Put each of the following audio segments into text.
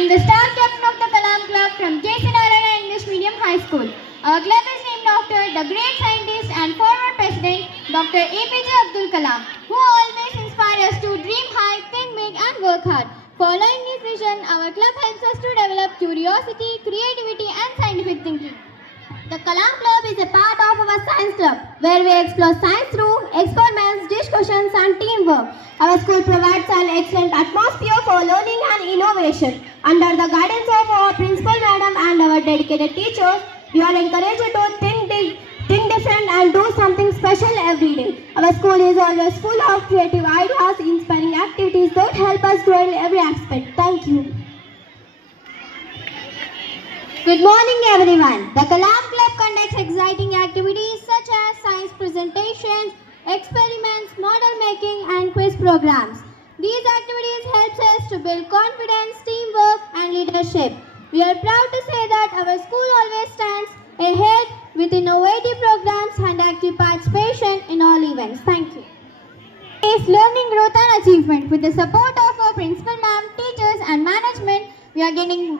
am the star captain of the Kalam Club from J.C. Narayana English Medium High School. Our club is named after the great scientist and former president Dr. APJ Abdul Kalam, who always inspires us to dream high, think big and work hard. Following his vision, our club helps us to develop curiosity, creativity and scientific thinking. The Kalam Club is a part of our science club, where we explore science through experiments, discussions and teamwork. Our school provides an excellent atmosphere for learning and innovation. Under the guidance of our principal madam and our dedicated teachers, we are encouraged to think big, think different and do something special every day. Our school is always full of creative ideas, inspiring activities that help us grow in every aspect. Thank you. Good morning everyone. The Kalam Club conducts exciting activities such as science presentations, experiments, model making and quiz programs. These activities help us to build confidence, teamwork and leadership. We are proud to say that our school always stands ahead with innovative programs and active participation in all events. Thank you. Is learning, growth and achievement. With the support of our principal ma'am, teachers and management, we are getting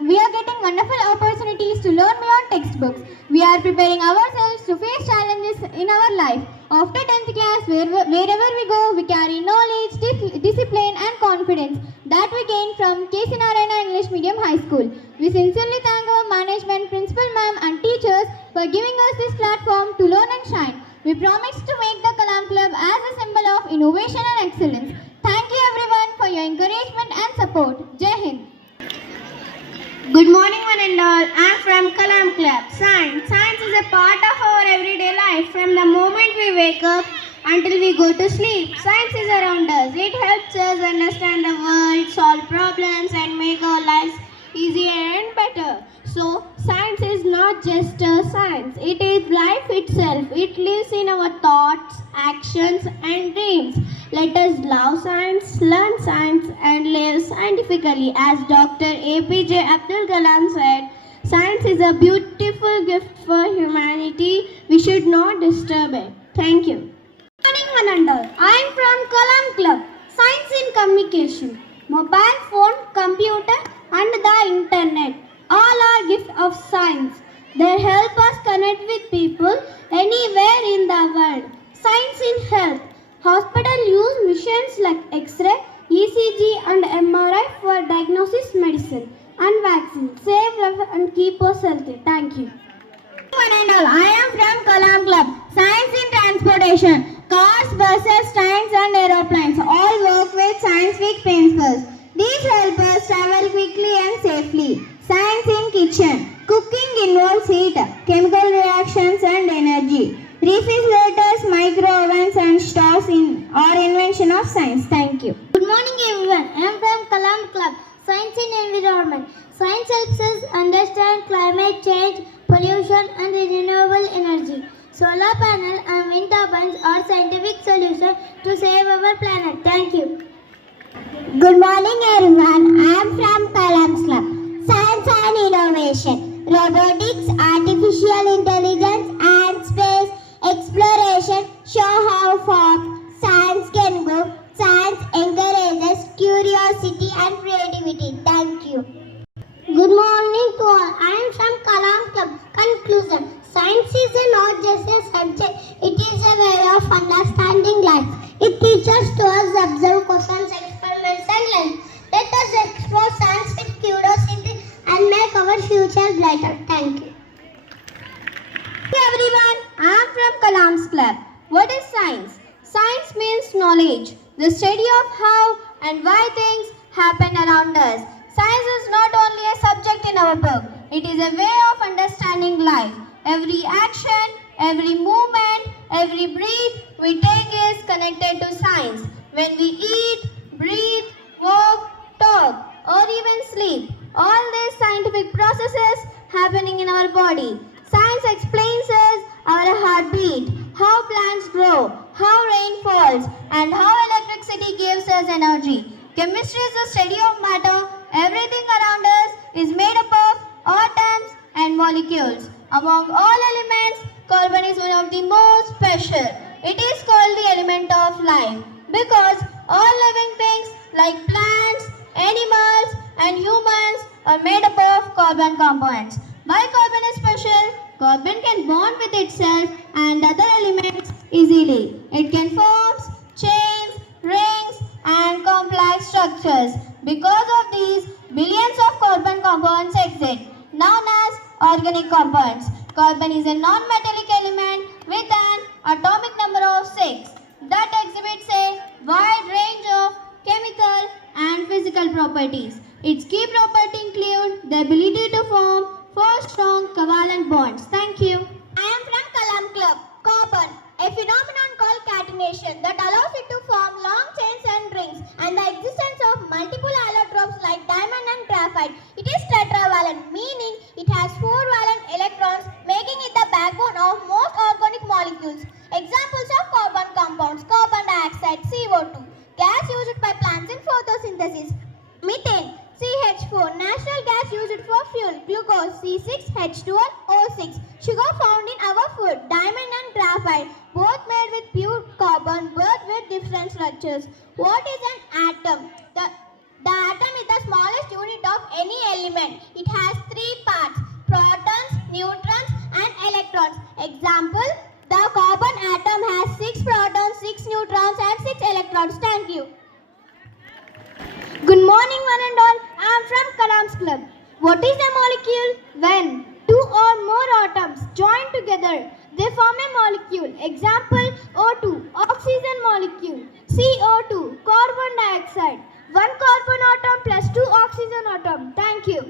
wonderful opportunities to learn beyond textbooks. We are preparing ourselves to face challenges in our life. After 10th class, wherever we go, we carry knowledge, discipline and confidence that we gain from K.C. Narayana English Medium High School. We sincerely thank our management, principal ma'am and teachers for giving us this platform to learn and shine. We promise to make the Kalam Club as a symbol of innovation and excellence. Thank you everyone for your encouragement and support. Jai Hind. Good morning one and all. I am from Kalam Club. Science is a part of our everyday life from the moment we wake up until we go to sleep. Science is around us. It helps us understand the world, solve problems and make our lives easier and better. So, science is not just a science. It is life itself. It lives in our thoughts, actions and dreams. Let us love science, learn science and live scientifically. As Dr. APJ Abdul Kalam said, science is a beautiful gift for humanity. We should not disturb it. Thank you. Good morning one and all. I am from Kalam Club. Science in communication. Mobile phone, computer and the internet. All are gifts of science. They help us connect with people anywhere in the world. Science in health. Hospitals use machines like X-ray, ECG and MRI for diagnosis, medicine and vaccine. Save life and keep us healthy. Thank you. One and all, I am from Kalam Club. Science in transportation. Cars, buses, trains and aeroplanes all work with scientific principles. These help us travel quickly and safely. Science in kitchen. Cooking involves heat, chemical reactions and energy. Refrigerators, micro ovens and stores are invention of science. Thank you. Good morning everyone. I am from Kalam Club. Science in environment. Science helps us understand climate change, pollution and renewable energy. Solar panel and wind turbines are scientific solutions to save our planet. Thank you. Good morning everyone. I am from Kalam Club. Science and innovation. Robotics, artificial intelligence and space exploration show how far science can go. Science encourages curiosity and creativity. Thank you. Good morning to all. I am from Kalam Club. Conclusion. Science is not just a subject. It is a way of understanding life. It teaches to us observe questions, experiments and learn. Let us explore science with curiosity and make our future brighter. Thank you. Hey everyone, I am from Kalam's Club. What is science? Science means knowledge, the study of how and why things happen around us. Science is not only a subject in our book, it is a way of understanding life. Every action, every movement, every breath we take is connected to science. When we eat, breathe, walk, talk or even sleep, all these scientific processes happening in our body. Science explains us our heartbeat, how plants grow, how rain falls, and how electricity gives us energy. Chemistry is the study of matter. Everything around us is made up of atoms and molecules. Among all elements, carbon is one of the most special. It is called the element of life because all living things like plants, animals, and humans are made up of carbon compounds. Why carbon is special? Carbon can bond with itself and other elements easily. It can form chains, rings, and complex structures. Because of these, billions of carbon compounds exist, known as organic compounds. Carbon is a non-metallic element with an atomic number of 6 that exhibits a wide range of chemical and physical properties. Its key properties include the ability to form 4 strong covalent bonds. Thank you. I am from Kalam Club. Carbon, a phenomenon called catenation that allows it to form long chains and rings, and the existence of multiple allotropes like diamond and graphite. It is tetravalent, meaning it has 4 valent electrons, making it the backbone of most organic molecules. Examples of carbon compounds: carbon dioxide, CO2, gas used by plants in photosynthesis; methane, CH4, natural gas used for fuel; glucose, C6H12O6, sugar found in our food; diamond and graphite, both made with pure carbon, both with different structures. What is an atom? The atom is the smallest unit of any element. It has 3 parts: protons, neutrons, and electrons. Example: the carbon atom has 6 protons, 6 neutrons, and 6 electrons. Thank you. Good morning, one and all. I am from Kalam's Club. What is a molecule? When 2 or more atoms join together, they form a molecule. Example: O2, oxygen molecule; CO2, carbon dioxide. 1 carbon atom plus 2 oxygen atom. Thank you.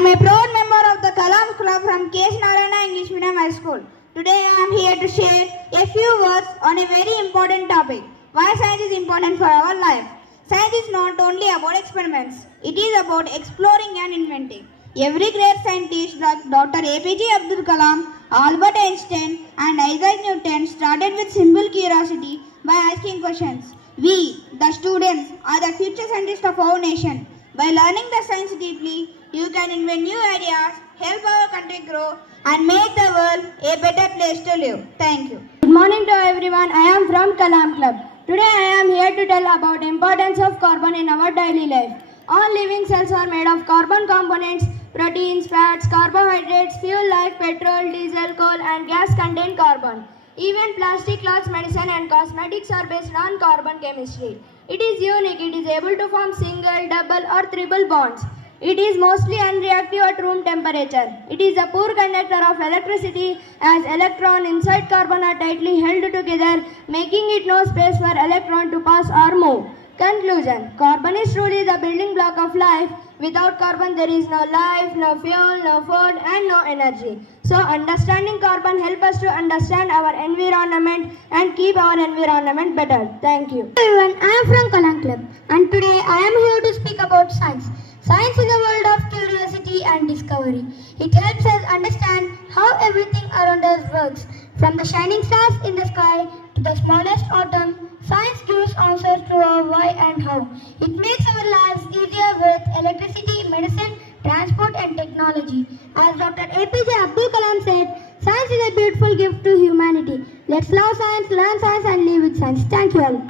I am a proud member of the Kalam Club from K.S. Narayana English Medium High School. Today I am here to share a few words on a very important topic: why science is important for our life. Science is not only about experiments, it is about exploring and inventing. Every great scientist like Dr. APJ Abdul Kalam, Albert Einstein, and Isaac Newton started with simple curiosity by asking questions. We, the students, are the future scientists of our nation. By learning the science deeply, you can invent new ideas, help our country grow, and make the world a better place to live. Thank you. Good morning to everyone. I am from Kalam Club. Today I am here to tell about the importance of carbon in our daily life. All living cells are made of carbon components. Proteins, fats, carbohydrates, fuel like petrol, diesel, coal, and gas contain carbon. Even plastic, clothes, medicine, and cosmetics are based on carbon chemistry. It is unique. It is able to form single, double, or triple bonds. It is mostly unreactive at room temperature. It is a poor conductor of electricity, as electrons inside carbon are tightly held together, making it no space for electron to pass or move. Conclusion: carbon is truly the building block of life. Without carbon, there is no life, no fuel, no food, and no energy. So, understanding carbon helps us to understand our environment and keep our environment better. Thank you. Hello everyone, I am from Kalam Club, and today I am here to speak about science. Science is a world of curiosity and discovery. It helps us understand how everything around us works. From the shining stars in the sky to the smallest atom, science gives answers to our why and how. It makes our lives easier with electricity, medicine, transport, and technology. As Dr. APJ Abdul Kalam said, science is a beautiful gift to humanity. Let's love science, learn science, and live with science. Thank you all.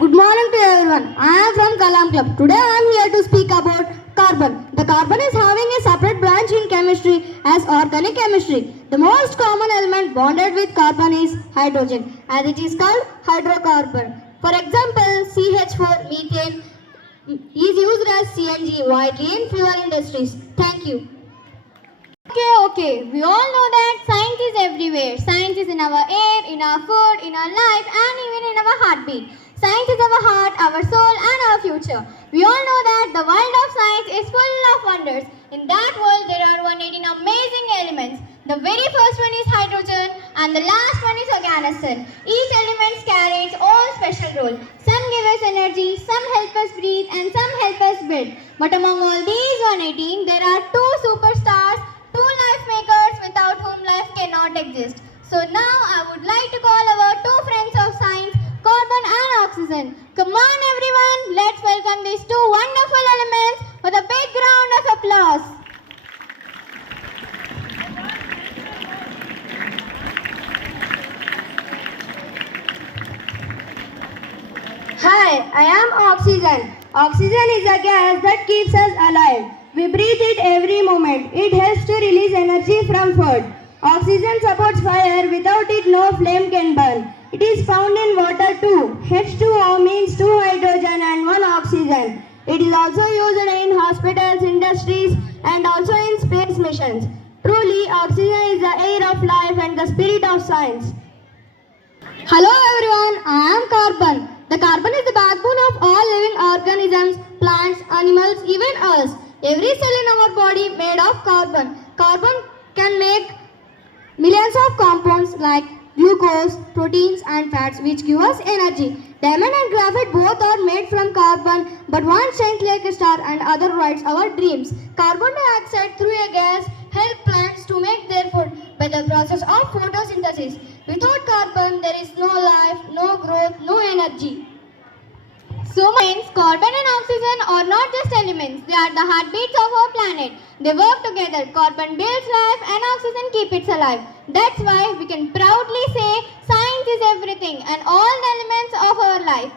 Good morning to everyone. I am from Kalam Club. Today I am here to speak about carbon. The carbon is having a separate branch in chemistry as organic chemistry. The most common element bonded with carbon is hydrogen, as it is called hydrocarbon. For example, CH4, methane, is used as CNG widely in fuel industries. Thank you. Okay. We all know that science is everywhere. Science is in our air, in our food, in our life, and even in our heartbeat. Science is our heart, our soul, and our future. We all know that the world of science is full of wonders. In that world, there are 118 amazing elements. The very first one is hydrogen, and the last one is oxygen. Each element carries its own special role. Some give us energy, some help us breathe, and some help us build. But among all these 118, there are 2 superstars, 2 life makers without whom life cannot exist. So now I would like to call our 2 friends of science, carbon and oxygen. Come on everyone, let's welcome these 2 wonderful elements with a big round of applause. Hi, I am oxygen. Oxygen is a gas that keeps us alive. We breathe it every moment. It helps to release energy from food. Oxygen supports fire. Without it, no flame can burn. It is found in water too. H2O means 2 hydrogen and 1 oxygen. It is also used in hospitals, industries, and also in space missions. Truly, oxygen is the air of life and the spirit of science. Hello everyone, I am carbon. The carbon is the backbone of all living organisms, plants, animals, even us. Every cell in our body made of carbon. Carbon can make millions of compounds like glucose, proteins and fats which give us energy. Diamond and graphite both are made from carbon, but one shines like a star and other rides our dreams. Carbon dioxide through a gas help plants to make their food by the process of photosynthesis. Without carbon, there is no life, no growth, no energy. So means carbon and oxygen are not just elements, they are the heartbeats of our planet. They work together. Carbon builds life and oxygen keeps it alive. That's why we can proudly say science is everything and all the elements of our life.